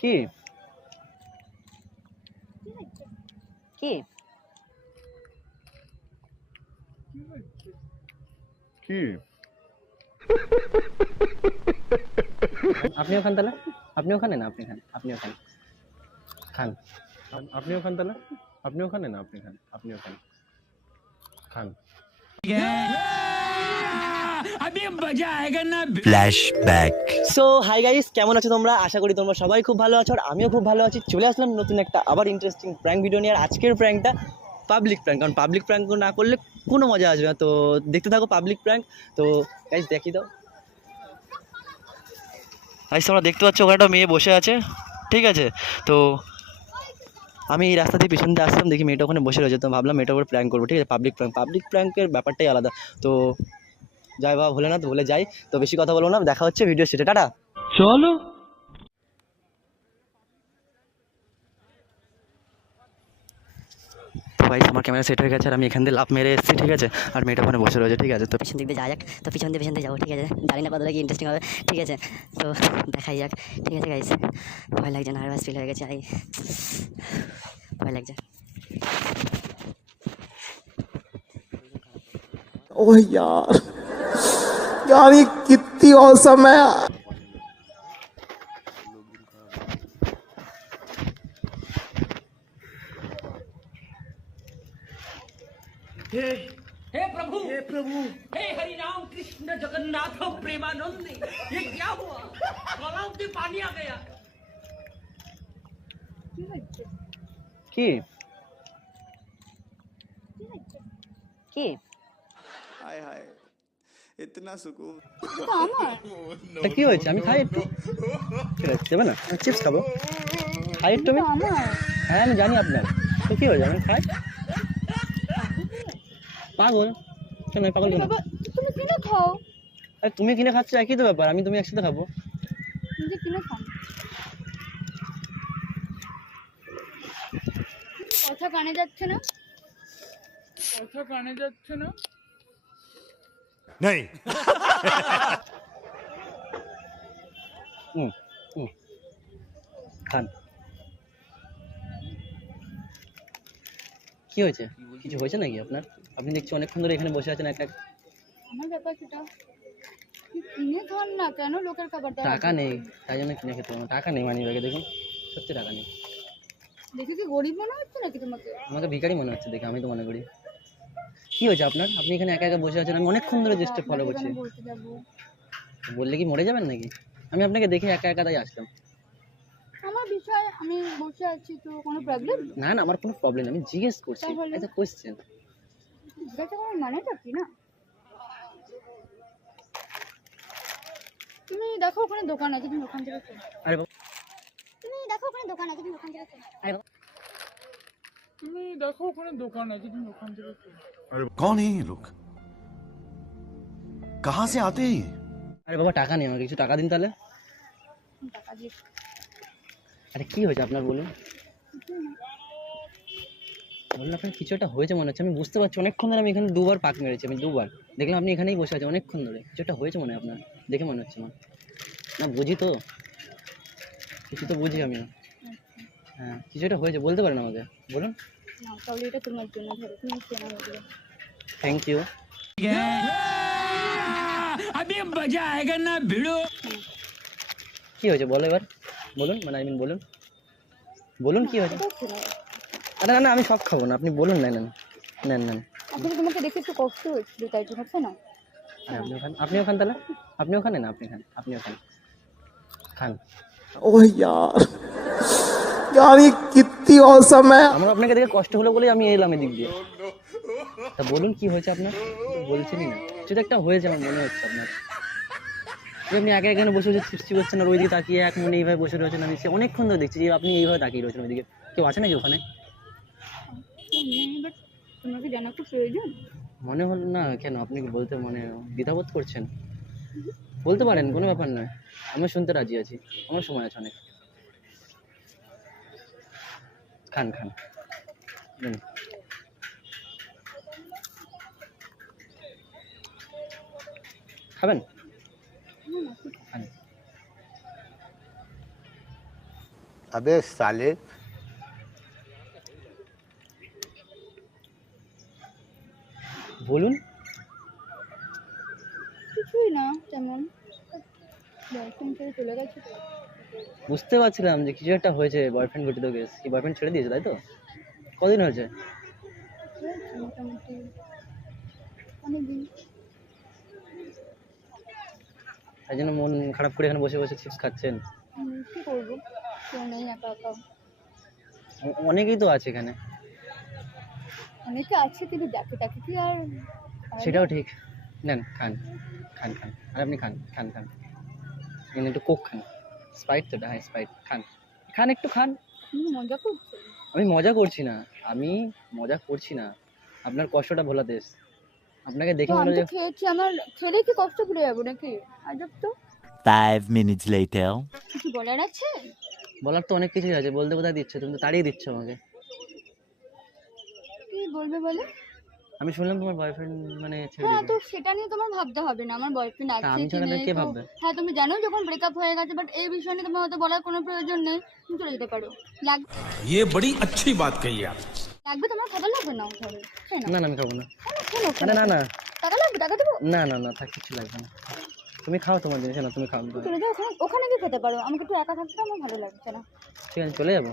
কি কি কি আপনিও খান তাহলে, আপনিও খান না, আপনি খান, আপনিও খান, খান, আপনিও খান তাহলে, আপনিও খান না, আপনি খান, আপনিও খান, খান। ফ্ল্যাশব্যাক। সো হাই গাইস, কেমন আছো তোমরা? আশা করি তোমরা সবাই খুব ভালো আছো, আর আমিও খুব ভালো আছি। চলে আসলাম নতুন একটা আবার ইন্টারেস্টিং প্র্যাঙ্ক ভিডিও নিয়ে। আর আজকের প্র্যাঙ্কটা পাবলিক প্র্যাঙ্ক, কারণ পাবলিক প্র্যাঙ্ক না করলে কোনো মজা আসবে না। তো দেখতে থাকো পাবলিক প্র্যাঙ্ক। তো গাইস দেখি দাও। গাইস তোমরা দেখতে পাচ্ছ ওখানে একটা মেয়ে বসে আছে, ঠিক আছে? তো আমি এই রাস্তা দিয়ে পিছন দিয়ে আসলাম, দেখি মেয়েটা ওখানে বসে রয়েছে। তো ভাবলাম মেয়েটার উপর প্র্যাঙ্ক করবো, ঠিক আছে? পাবলিক প্র্যাঙ্ক, পাবলিক প্র্যাঙ্কের ব্যাপারটাই আলাদা। তো যাই বাবা ভোলেনাথ, ভুলে যাই। তো বেশি কথা বলবো না, দেখা হচ্ছে ভিডিও সেটে, টাটা। চলো। তো ভাই আমার ক্যামেরা সেট হয়ে গেছে, আর আমি এখান দিয়ে লাভ মেরে এসেছি, ঠিক আছে? আর মেয়েটা ওখানে বসে রয়েছে, ঠিক আছে? তো পিছন দিক দিয়ে যাওয়া যাক। তো পিছন দিয়ে যাবো, ঠিক আছে? জানি না কতটা কি ইন্টারেস্টিং হবে, ঠিক আছে? তো দেখাই যাক, ঠিক আছে গাইস? ভয় লাগছে, নার্ভাস ফিল হয়ে গেছে, ভয় লাগছে। ओह यार यार ये कितनी औसम है। हे प्रभु, हे हरि राम कृष्ण जगन्नाथ प्रेमानंद, ये क्या हुआ? गलाव में पानी आ गया। কি কি हाय हाय इतना सुकून। তা কি হয়েছে? আমি খাই একটু, ঠিক আছে? দেবে না? আমি চিপস খাবো, খাই একটু আমি। হ্যাঁ আমি জানি আপনার। তো কি হয়েছে? আমি খাই। পাগল কেন? আমি পাগল কেন? তুমি কিনে খাও, আরে তুমি কিনে খাচ্ছ, একই তো ব্যাপার। আমি তুমি একসাথে খাবো। নিজে কিনে খাও। কথা কানে যাচ্ছে না? কথা কানে যাচ্ছে না? नहीं। হুম হুম, খান। কি হয়েছে? কিছু হয়েছে নাকি আপনার? আপনি দেখছি অনেকক্ষণ ধরে এখানে বসে আছেন একা। আমার ব্যাপার সেটা কিনে খান না, কেন লোকের খাবার দেয়? টাকা নেই, তাই জন্য কিনে খেতে হবে। টাকা নেই মানি ব্যাগে, দেখুন সত্যি টাকা নেই। দেখে কি গরিব মনে হচ্ছে নাকি তোমাকে? আমাকে ভিখারি মনে হচ্ছে দেখে, আমি তো মনে করি। কি হয়েছে আপনার? আপনি এখানে একা একা বসে আছেন, আমি অনেকক্ষণ ধরে চেষ্টা ফলো আপনাকে করছি। কেন বলতে যাবো? বললে কি মরে যাবেন নাকি? আমি আপনাকে দেখে একা একা তাই আসলাম। আমার বিষয় আমি বসে আছি, তো কোনো প্রবলেম? না না, আমার কোনো প্রবলেম নেই, আমি জিজ্ঞেস করছি, তাহলে? এটা কোয়েশ্চেন। জিজ্ঞাসা করার মানেটা কি না? তুমি দেখো ওখানে দোকান আছে, তুমি ওখান থেকে কেনো। আরে বাবা, তুমি দেখো ওখানে দোকান আছে, তুমি ওখান থেকে কেনো। আরে বাবা, তুমি দেখো ওখানে দোকান আছে, তুমি ওখান থেকে কেনো। कौन है ये लोग? कहाँ से आते हैं ये? আরে বাবা টাকা নেই, আমাকে কিছু টাকা দিন তাহলে। টাকা দিয়ে আরে কি হয়েছে আপনার বলুন? বলুন আপনার কিছু একটা হয়েছে মনে হচ্ছে, আমি বুঝতে পারছি। অনেকক্ষণ ধরে আমি এখানে দুবার পাক মেরেছি, আমি দুবার দেখলাম আপনি এখানেই বসে আছেন অনেকক্ষণ ধরে। কিছু একটা হয়েছে মনে হয় আপনার, দেখে মনে হচ্ছে আমার। না বুঝি তো, কিছু তো বুঝি আমি। হ্যাঁ কিছু একটা হয়েছে, বলতে পারেন আমাকে, বলুন। না, তাহলে এটা তোমার জন্য, ধরো তুমি কেনা হয়ে গেলে। Thank you. अभी मजा आएगा ना भिड़ो। কি হয়েছে বলো এবার, বলুন। মানে আই মিন বলুন, বলুন কি হয়েছে? এটাও কেনা। আরে না না, আমি সব খাবো না, আপনি বলুন। নেন নেন নেন নেন। আসলে তোমাকে দেখে একটু কষ্ট হচ্ছিল, তাই জন্য হচ্ছে না। আরে আপনিও খান, আপনিও খান তাহলে, আপনিও খান না, আপনি খান, আপনিও খান, খান। ओह यार यार ये कितनी औसम है। আমার আপনাকে দেখে কষ্ট হলো বলেই আমি এলাম এদিক দিয়ে। তা বলুন কি হয়েছে আপনার? বলছেনই না। কিছু একটা হয়েছে আমার মনে হচ্ছে আপনার। যে আপনি একা এখানে বসে বসে সৃষ্টি করছেন, আর ওইদিকে তাকিয়ে এক মনে এইভাবে বসে রয়েছেন। আমি সে অনেকক্ষণ ধরে দেখছি যে আপনি এইভাবে তাকিয়ে রয়েছেন ওইদিকে। কেউ আছে নাকি ওখানে? বাট তোমাকে জানা খুব প্রয়োজন। মনে হল না কেন? আপনি কি বলতে মনে দ্বিধাবোধ করছেন? বলতে পারেন, কোনো ব্যাপার নয়, আমি শুনতে রাজি আছি, আমার সময় আছে অনেক। খান খান, নিন। খাবেন? খান। अबे साले বলুন। কিছুই না তেমন, বয়ফ্রেন্ড ছেড়ে চলে গেছে তো। বুঝতে পারছিলাম যে কিছু একটা হয়েছে, বয়ফ্রেন্ড ঘটিত কেস। কি বয়ফ্রেন্ড ছেড়ে দিয়েছে তাই তো? কদিন হয়েছে? হয়েছে মোটামুটি অনেকদিন। তাই জন্য মন খারাপ করে এখানে বসে বসে চিপস খাচ্ছেন? কি করবো, কেউ নেই, একা একা। অনেকেই তো আছে এখানে। অনেকে আছে কিন্তু যাকে তাকে কি আর সেটাও ঠিক। নেন খান খান খান, আর আপনি খান খান খান, কিন্তু একটু কোক খান। স্প্রাইট তো এটা, হ্যাঁ স্প্রাইট খান খান, একটু খান। তুমি মজা করছো? আমি মজা করছি না, আমি মজা করছি না। আপনার কষ্টটা ভোলা দেশ, আপনাকে দেখে তো মনে আমি তো হয় খেয়েছি, আমার খেলে কি কষ্ট ভুলে যাবো নাকি? আজব তো। 5 minutes later. কিছু বলার আছে? বলার তো অনেক কিছুই আছে, বলতে কোথায় দিচ্ছে, তুমি তো তাড়িয়ে দিচ্ছ আমাকে। কি বলবে বলে? আমি শুনলাম তোমার বয়ফ্রেন্ড মানে ছেড়ে হ্যাঁ, তো দিয়েছে। সেটা নিয়ে তোমার ভাবতে হবে না, আমার বয়ফ্রেন্ড তা আছে আমি কি ছাড়া নেই কে তো। ভাববে? হ্যাঁ, তুমি জানো যখন ব্রেকআপ হয়ে গেছে, বাট এই বিষয় নিয়ে তোমার হয়তো বলার কোনো প্রয়োজন নেই, তুমি চলে যেতে পারো। ये बड़ी अच्छी बात कही आप। লাগবে তোমার, খাবার লাগবে না ঘরে? হ্যাঁ না, না না আমি খাবো না। শোনো আরে না না টাকা লাগবে, টাকা দেবো। না না না, থাক কিছু লাগবে না, তুমি খাও তোমার জিনিস, না তুমি খাও। আমি খাবো। চলে যাও, ওখানে ওখানে গিয়ে খেতে পারো, আমাকে একটু একা থাকতে আমার ভালো লাগছে না। ঠিক আছে চলে যাবো।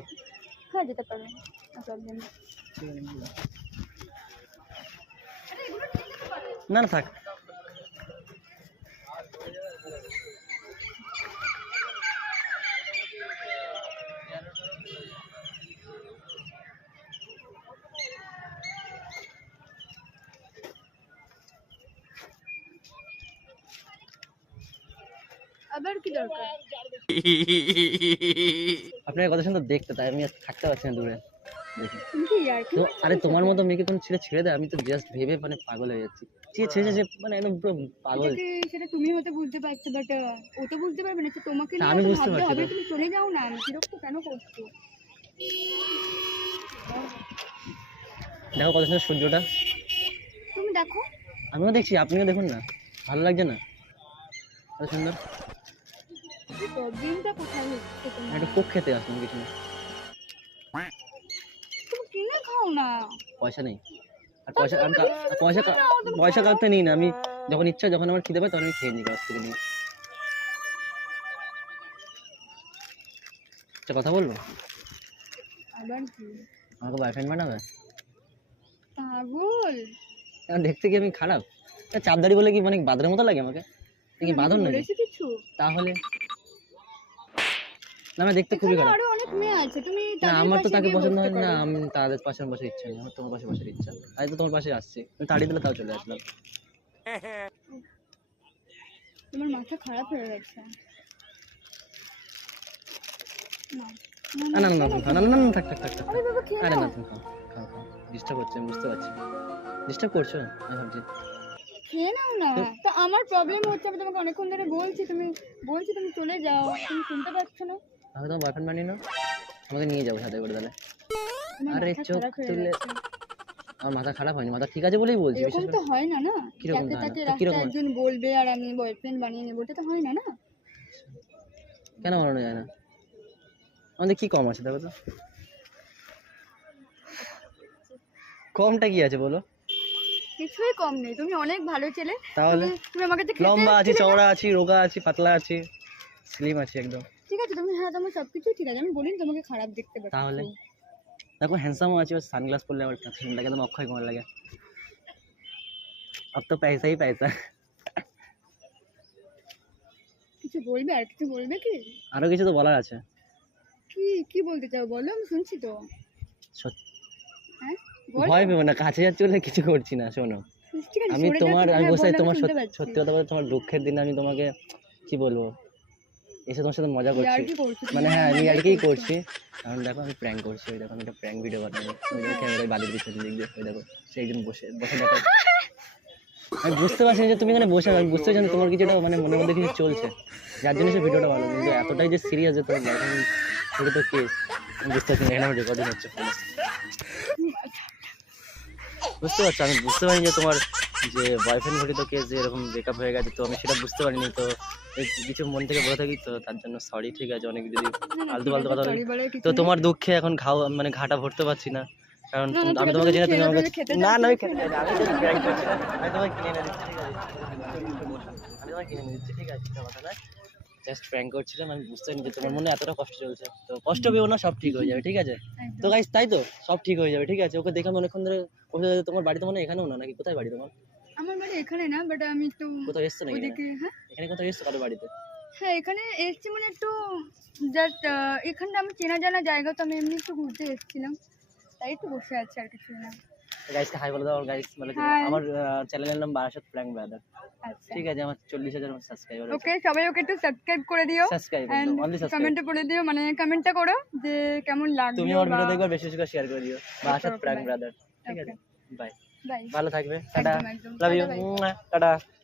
হ্যাঁ, যেতে পারো, প্রবলেম। না না থাক। আবার কি দরকার? আপনার কথা শুনতে দেখতে, তাই আমি আর থাকতে পারছি না দূরে দেখে। তুমি কি আর কি? তো আরে তোমার মতো মেয়েকে কোন ছেড়ে দেয়, আমি তো জাস্ট ভেবে মানে পাগল হয়ে যাচ্ছি। যে মানে একদম পুরো পাগল। সেটা তুমি হয়তো বুঝতে পারছো, বাট ও তো বুঝতে পারবে না, তো তোমাকে না, নিয়ে আমি তো বুঝতে ভাবতে পারছি হবে। তো। তুমি চলে যাও না, বিরক্ত কেন করছো? দেখো কত সুন্দর সূর্যটা। তুমি দেখো। আমিও দেখছি, আপনিও দেখুন না, ভালো লাগছে না কত সুন্দর? প্রবলেমটা কোথায় হচ্ছে তোমার? একটা কোক খেতে আসুন, কিছু না। তুমি কিনে খাও না। পয়সা নেই, আর পয়সা পয়সা কাটতে নিই না আমি। যখন ইচ্ছা, যখন আমার খিদে পায় তখন আমি খেয়ে নিই কাছ থেকে নিয়ে। একটা কথা বলবো? আবার কি? আমাকে বয়ফ্রেন্ড বানাবে? পাগল। এখন দেখতে কি আমি খারাপ? চাপদারি বলে কি মানে বাঁদরের মতো লাগে আমাকে? কি বাঁদর নাকি? বলেছি কিছু? তাহলে না, আমি দেখতে খুবই এখানে খারাপ। আরো অনেক মেয়ে আছে, তুমি না তাদের আমার তো পাশে তাকে গিয়ে পছন্দ বসতে হয় না, পারো। আমি তাদের পাশে বসে ইচ্ছা নেই, আমার তোমার পাশে বসার ইচ্ছা। আমি তো তোমার পাশে আসছি, তুমি তাড়িয়ে দিলে তাও চলে আসলাম। তোমার মাথা খারাপ হয়ে গেছে। না না না না না না না, থাক থাক থাক থাক। আরে বাবা, খেয়ে আরে নাও। না, তুমি খাও খাও খাও। ডিস্টার্ব হচ্ছে, আমি বুঝতে পারছি। ডিস্টার্ব করছো আমি ভাবছি। খেয়ে নাও না। তো আমার প্রবলেম হচ্ছে, আমি তোমাকে অনেকক্ষণ ধরে বলছি, তুমি চলে যাও, তুমি শুনতে পাচ্ছ না? আমি তোমার বয়ফ্রেন্ড বানিয়ে নাও, আমাকে নিয়ে যাবো সাথে করে তাহলে। তোমার আরে মাথা চোখ খারাপ হয়ে তুললে গেছে। আমার মাথা খারাপ হয়নি, মাথা ঠিক আছে বলেই বলছি। এরকম বিশেষ তো করে হয় না, না? কিরকম যাকে হয় না? তাকে তো রাস্তায় কিরকম হয়? একজন বলবে আর আমি বয়ফ্রেন্ড বানিয়ে নেবো, এটা তো হয় না, না? কেন বানানো যায় না? আমাদের কি কম আছে দেখো তো, কমটা কি আছে বলো? কিছুই কম নেই, তুমি অনেক ভালো ছেলে। তাহলে তুমি আমাকে যে খেতে লম্বা আছি, এসেছিলে না? চওড়া আছি, রোগা আছি, পাতলা আছি, স্লিম আছি একদম। ঠিক আছে, তুমি হ্যাঁ, তোমার সবকিছুই ঠিক আছে, আমি বলিনি তোমাকে খারাপ দেখতে পাচ্ছি। তাহলে দেখো হ্যান্ডসামও আছে, সানগ্লাস পরলে আমার লাগে একদম অক্ষয় কুমার লাগে। अब तो पैसा ही पैसा। কিছু বলবে, আর কিছু বলবে কি? আরো কিছু তো বলার আছে। কি কি বলতে চাও বলো, আমি শুনছি তো। সত্যি হ্যাঁ, বলো। ভয় পেও না, কাছে যাচ্ছি বলে কিছু করছি না। শোনো, ঠিক আছে, আমি সরে যাও, তোমার তুমি আমি হ্যাঁ বসে বলো, আমি তোমার শুনতে পাচ্ছি। সত্যি কথা বলতে, তোমার দুঃখের দিনে আমি তোমাকে কি বলবো, এসে তোমার সাথে মজা করছি। আর কি করছো তুমি? মানে হ্যাঁ, আমি মজাই আর কি করছো। করছি, কারণ দেখো আমি প্র্যাঙ্ক করছি। ওই দেখো আমি একটা প্র্যাঙ্ক ভিডিও বানাই, ওই দেখো ক্যামেরায় বালির পিছনে দিক দিয়ে, ওই দেখো সেই জন্য বসে বসে দেখো। আমি বুঝতে পারছি না যে তুমি এখানে বসে, আমি বুঝতে পারছি না তোমার কিছুটা মানে মনের মধ্যে কিছু চলছে, যার জন্য সে ভিডিওটা ভালো। কিন্তু এতটাই যে সিরিয়াস যে তোমার বয়ফ্রেন্ড সেটা তো কেস, আমি বুঝতে পারছি না। এখানে আমার রেকর্ডিং হচ্ছে, বুঝতে পারছো? আমি বুঝতে পারিনি যে তোমার যে বয়ফ্রেন্ড ঘটিত কেস যে এরকম ব্রেকআপ হয়ে গেছে, তো আমি সেটা বুঝতে পারিনি। তো কিছু মন থেকে বলে থাকি তো তার জন্য সরি, ঠিক আছে? অনেক যদি না, আলতু ফালতু কথা বলি sorry বলার কিছু তো নেই। তোমার দুঃখে এখন মানে ঘাটা ভরতে পারছি না, কারণ না, না, ঠিক আমি আছে, তোমাকে তুমি জেনে তুমি খেয়ে আমাকে নাও, খেতে না চাও না আমি তুমি খেতে খেয়ে চাই না, আমি just prank করছিলাম। আমি তোমাকে কিনে এনে দিচ্ছি, ঠিক আছে? আমি তোমাকে কিনে এনে দিচ্ছি, ঠিক আছে? সেটা কথা না, জাস্ট প্র্যাঙ্ক করছিলাম। আমি বুঝতে পারিনি যে তোমার মনে এতটা কষ্ট চলছে, তো কষ্ট পেও না, সব ঠিক হয়ে যাবে, ঠিক আছে? একদম। তো গাইস তাই তো, সব ঠিক হয়ে যাবে, ঠিক আছে? ওকে দেখে আমি অনেকক্ষণ ধরে তোমার বাড়িতে মানে এখানেও না নাকি? কোথায় বাড়ি তোমার? আমার বাড়ি এখানে না, বাট আমি একটু কোথাও এসছো নাকি? ওইদিকে। হ্যাঁ এখানে কোথাও এসছো কারো বাড়িতে? হ্যাঁ, এখানে এসছি মানে একটু জাস্ট এখানটা আমার চেনা জানা জায়গা, তো আমি এমনি একটু ঘুরতে এসেছিলাম, তাই একটু বসে আছি আর কিছু না। গাইসকে হাই বলে দাও। গাইস মানে কি, Hi. আমার চ্যানেলের নাম বারাসাত প্র্যাঙ্ক ব্রাদার, আচ্ছা, ঠিক আছে? আমার 40,000 সাবস্ক্রাইবার আছে। ওকে, সবাই ওকে একটু সাবস্ক্রাইব করে দিও সাবস্ক্রাইব এন্ড অনলি সাবস্ক্রাইব। কমেন্টে করে দিও, মানে কমেন্টটা করো যে কেমন লাগলো। তুমি আমার ভিডিও দেখবে, বেশি বেশি করে শেয়ার করে দিও। Barasat okay, prank bye. Brother, ঠিক আছে? Okay. Bye, bye. ভালো থাকবে, টাটা, একদম, একদম। লাভ ইউ, টাটা, bye. টাটা।